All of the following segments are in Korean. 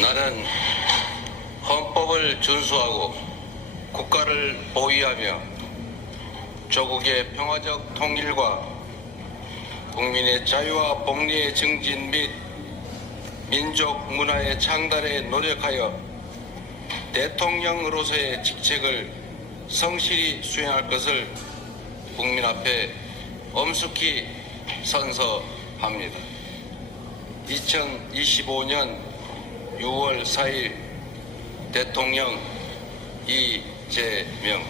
나는 헌법을 준수하고 국가를 보위하며 조국의 평화적 통일과 국민의 자유와 복리의 증진 및 민족 문화의 창달에 노력하여 대통령으로서의 직책을 성실히 수행할 것을 국민 앞에 엄숙히 선서합니다. 2025년 6월 4일 대통령 이재명.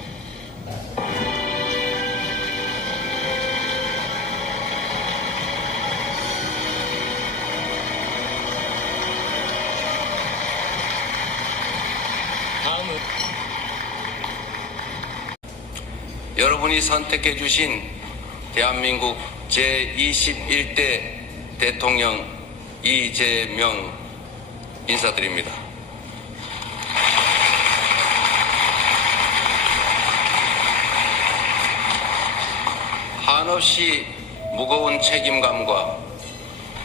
다음은 여러분이 선택해 주신 대한민국 제21대 대통령 이재명 인사드립니다. 한없이 무거운 책임감과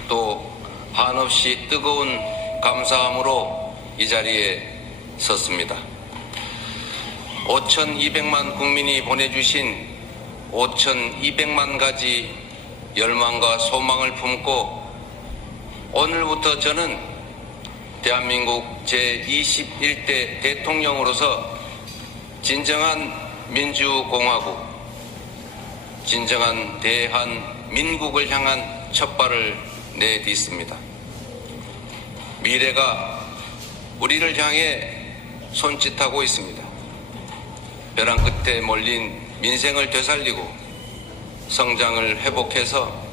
또 한없이 뜨거운 감사함으로 이 자리에 섰습니다. 5,200만 국민이 보내주신 5,200만 가지 열망과 소망을 품고 오늘부터 저는 대한민국 제21대 대통령으로서 진정한 민주공화국, 진정한 대한민국을 향한 첫발을 내딛습니다. 미래가 우리를 향해 손짓하고 있습니다. 벼랑 끝에 몰린 민생을 되살리고 성장을 회복해서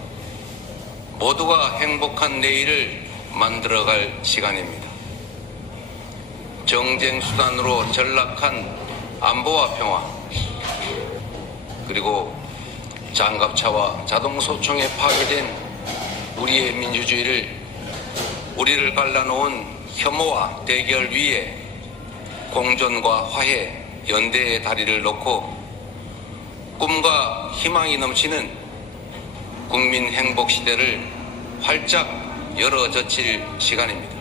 모두가 행복한 내일을 만들어갈 시간입니다. 정쟁 수단으로 전락한 안보와 평화 그리고 장갑차와 자동 소총에 파괴된 우리의 민주주의를 우리를 갈라놓은 혐오와 대결 위에 공존과 화해, 연대의 다리를 놓고 꿈과 희망이 넘치는 국민 행복 시대를 활짝 열어젖힐 시간입니다.